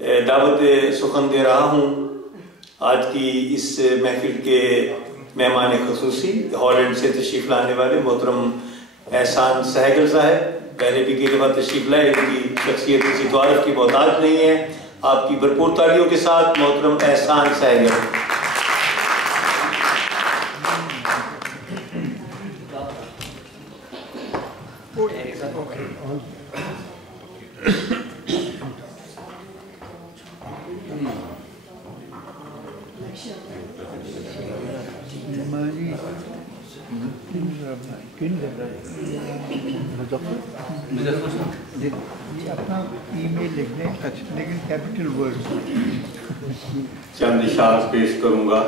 دعوت سخن دے رہا ہوں آج کی اس محفل کے مہمان خصوصی ہالینڈ سے تشریف لانے والے محترم احسان سہگل صاحب. پہلے بھی کئی دفعہ تشریف لائے. ان کی شخصیت کسی تعارف کی محتاج نہیں ہے. آپ کی بھرپور تالیوں کے ساتھ محترم احسان سہگل. اپنا ای میل لکھ دیں لیکن کیپٹل ورڈ. چند اشعار پیش کروں گا.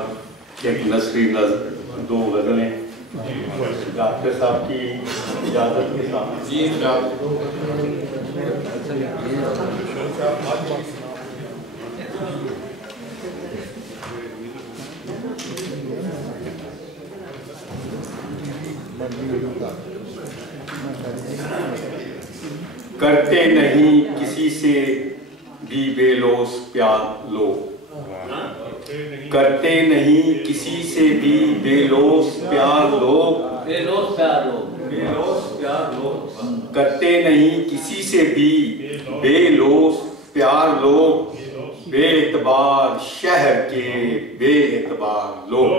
ایک نثری نظم، 2 غزلیں ڈاکٹر صاحب کی اجازت کے ساتھ. جی کرتے نہیں کسی سے بھی بے لوث پیار لوگ، کرتے نہیں کسی سے بھی بے لوث پیار لوگ، کرتے نہیں کسی سے بھی بے لوث پیار لوگ، بے اعتبار شہر کے بے اعتبار لوگ.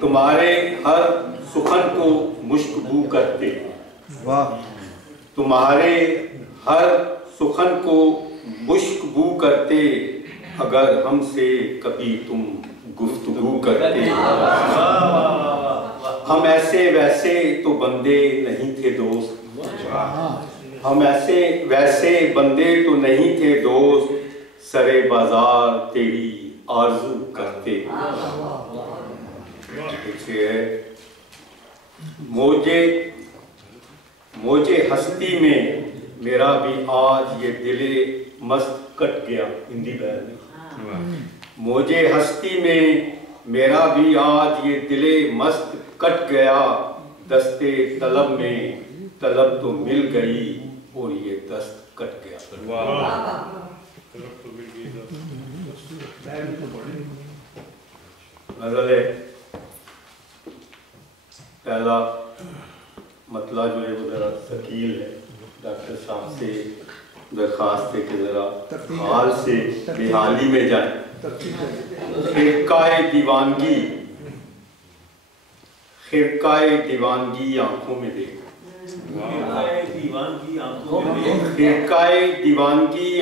تمہارے ہر سخن کو مشک بو کرتے، تمہارے ہر سخن کو مشک بو کرتے، اگر ہم سے کبھی تم گفتگو کرتے. ہم ایسے ویسے تو بندے نہیں تھے دوست، ہم ایسے ویسے بندے تو نہیں تھے دوست، سرے بازار تیری آرزو کرتے. موجے ہستی میں میرا بھی آج یہ دل مست کٹ گیا. ہندی بیان. موجے ہستی میں میرا بھی آج یہ دل مست کٹ گیا، دستے طلب میں طلب تو مل گئی اور یہ دست کٹ گیا. غزل ہے. پہلا مطلع جو ہے وہ ذرا ثقیل ہے. ڈاکٹر صاحب سے درخواست ہے کہ ذرا حال سے بحالی میں جائیں. خرقۂ دیوانگی، خرقۂ دیوانگی آنکھوں میں دیکھ، خرقۂ دیوانگی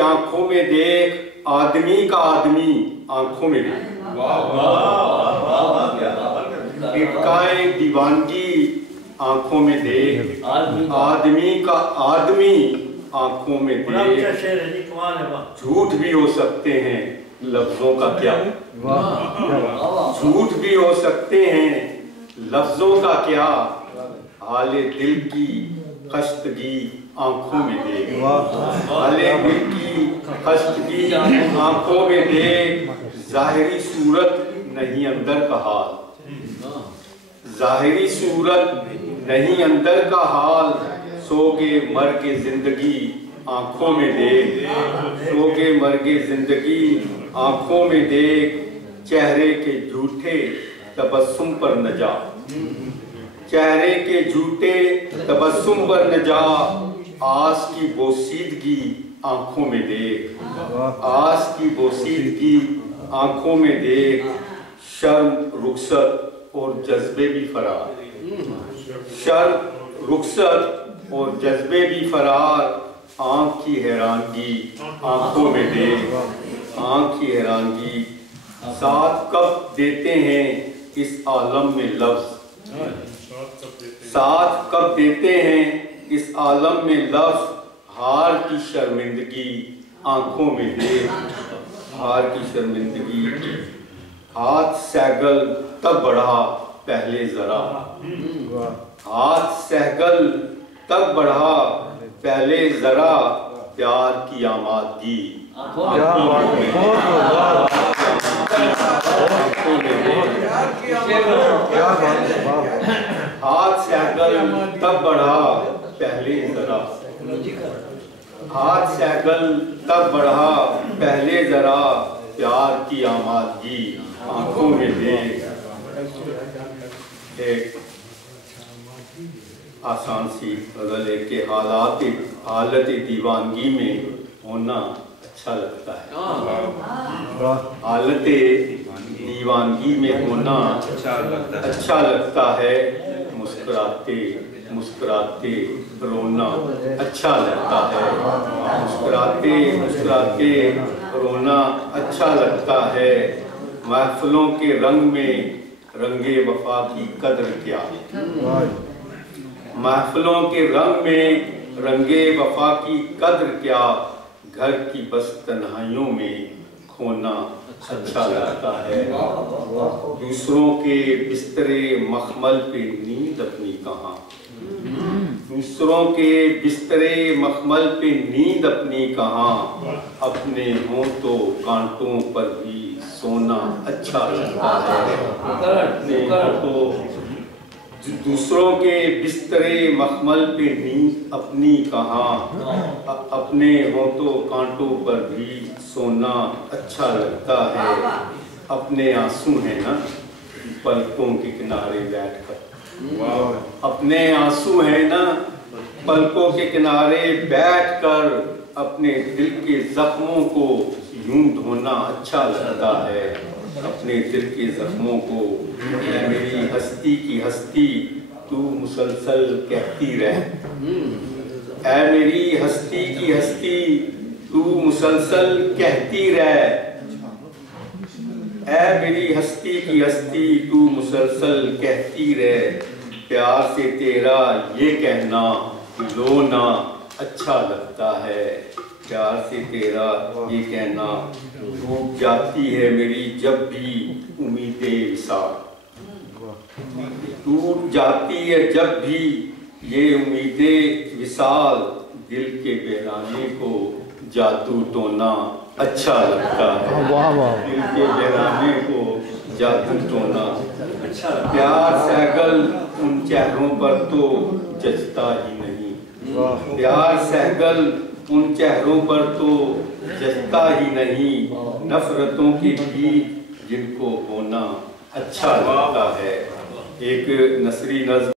آنکھوں میں دیکھ، آدمی کا آدمی آنکھوں میں دیکھ. خرقۂ دیوانگی آنکھوں میں دیکھ، آدمی کا آدمی آنکھوں میں دیکھ. جھوٹ بھی ہو سکتے ہیں لفظوں کا کیا، جھوٹ بھی ہو سکتے ہیں لفظوں کا کیا، حال دل کی خستگی آنکھوں میں دیکھ، حال دل کی خستگی آنکھوں میں دیکھ. ظاہری صورت نہیں اندر کا حال، ظاہری صورت نہیں اندر کا حال، سوگے مرگ زندگی آنکھوں میں دیکھ، سوگے مرگ زندگی آنکھوں میں دیکھ. چہرے کے جھوٹے تبسم پر نہ جا، چہرے کے جھوٹے تبسم پر نہ جا، آس کی بوسیدگی آنکھوں میں دیکھ، آس کی بوسیدگی آنکھوں میں دیکھ. شرم رخصت اور جذبے بھی فرار، شرم رخصت اور جذبے بھی فرار، آنکھ کی حیرانگی آنکھوں میں دیکھ، آنکھ کی حیرانگی. ساتھ کب دیتے ہیں اس عالم میں لفظ، ساتھ کب دیتے ہیں اس عالم میں لفظ، ہار کی شرمندگی آنکھوں میں دیکھ، ہار کی شرمندگی. ہاتھ سہگل تب بڑھا پہلے ذرا، ہاتھ سہگل تب بڑھا پہلے ذرا، پیار کی آمادگی ہاتھ سہگل تب بڑھا پہلے ذرا. ہاتھ سیکل تب بڑھا پہلے ذرا پیار کی آمادگی آنکھوں میں دیکھ. ایک آسان سی غزل ہے کہ حالت دیوانگی میں ہونا اچھا لگتا ہے. حالت دیوانگی میں ہونا اچھا لگتا ہے. مسکراتے مسکراتے رونا اچھا لگتا ہے. مسکراتے مسکراتے رونا اچھا لگتا ہے. محفلوں کے رنگ میں رنگے وفا کی قدر کیا. محفلوں کے رنگ میں رنگے وفا کی قدر کیا. گھر کی بس تنہائیوں میں کھونا اچھا لگتا ہے. دوسروں کے بستر مخمل پہ نیند اپنی کہاں. دوسروں کے بستر مخمل پہ نیند اپنی کہاں. اپنے ہوں تو کانٹوں پر بھی سونا اچھا لگتا ہے. اپنے ہوں تو دوسروں کے بستر مخمل پہ نیند اپنی کہاں. اپنے ہوں تو کانٹوں پر بھی سونا اچھا لگتا ہے. اپنے آنسو ہیں نا پلکوں کے کنارے بیٹھ کر. اپنے آنسو ہیں نا پلکوں کے کنارے بیٹھ کر. اپنے دل کے زخموں کو یوں دھونا اچھا لگتا ہے. اپنے دل کے زخموں کو اے میری ہستی کی ہستی تو مسلسل کہتی رہ. اے میری ہستی کی ہستی تو مسلسل کہتی رہ. اے میری ہستی کی ہستی تو مسلسل کہتی رہ. پیار سے تیرا یہ کہنا رونا اچھا لگتا ہے. پیار سے تیرا یہ کہنا ڈوب جاتی ہے میری جب بھی امیدیں وصال. ٹوٹ جاتی ہے جب بھی یہ امیدیں وصال. دل کے بہلانے کو جادو ٹونا اچھا لگتا ہے. دل کے بہلانے کو جادو ٹونا اچھا. پیار سہگل ان چہروں پر تو جچتا ہی نہیں. پیار سہگل ان چہروں پر تو جچتا ہی نہیں. نفرتوں کے بیچ جن کو ہونا اچھا لگتا ہے. ایک نثری نظم